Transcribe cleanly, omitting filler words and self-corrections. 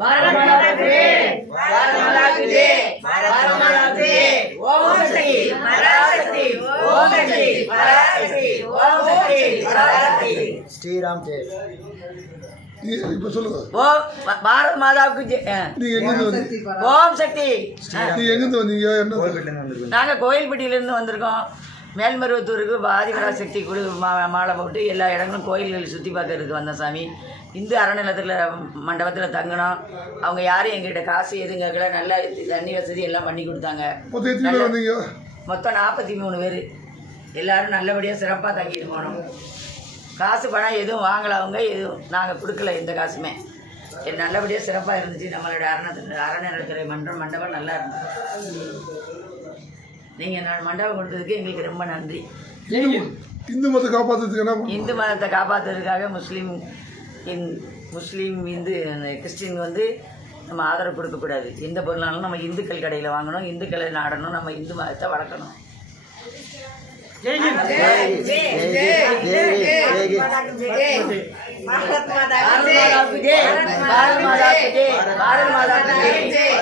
भारत माता की जय, भारत माता की जय, भारत माता की जय। ओम शक्ति पराशक्ति, ओम शक्ति पराशक्ति, ओम शक्ति पराशक्ति। श्री राम जय। இப்ப சொல்லுங்க. ஓ பாரத் மாதாவுக்கு நீங்க எங்கிருந்து வந்தீங்க? ஓம் சக்தி. நீங்க எங்கிருந்து வந்தீங்க? என்ன நாங்கள் கோயில்பட்டியிலேருந்து வந்திருக்கோம். மேல்மருவத்தூருக்கு ஆதிபராசக்தி குழு மாலை போட்டு எல்லா இடங்களும் கோயில்கள் சுற்றி பார்க்கறதுக்கு வந்தோம் சாமி. இந்து அறநிலையத்தில் மண்டபத்தில் தங்கினோம். அவங்க யாரும் எங்ககிட்ட காசு எதுவும் கேட்கல. நல்ல தண்ணி வசதி எல்லாம் பண்ணி கொடுத்தாங்க. மொத்தம் 43 பேர் எல்லோரும் நல்லபடியாக சிறப்பாக தங்கிட்டு போனோம். காசு பணம் எதுவும் வாங்கலை, அவங்க எதுவும் நாங்கள் கொடுக்கல. எந்த காசுமே நல்லபடியாக சிறப்பாக இருந்துச்சு. நம்மளோட அறநிலையத்துறை மண்டபம் நல்லா இருந்துச்சு. நீங்கள் நான் மண்டபம் கொடுத்ததுக்கு எங்களுக்கு ரொம்ப நன்றி. இந்து மதத்தை காப்பாற்றுறதுக்கு என்ன? இந்து மதத்தை காப்பாற்றுறதுக்காக முஸ்லீம் இந்து கிறிஸ்டின் வந்து நம்ம ஆதரவு கொடுக்கக்கூடாது. எந்த பொருளானாலும் நம்ம இந்துக்கள் கடையில் வாங்கணும், இந்துக்களை நாடணும், நம்ம இந்து மதத்தை வளர்க்கணும். भारत माता की जय, भारत माता की जय, भारत माता की जय।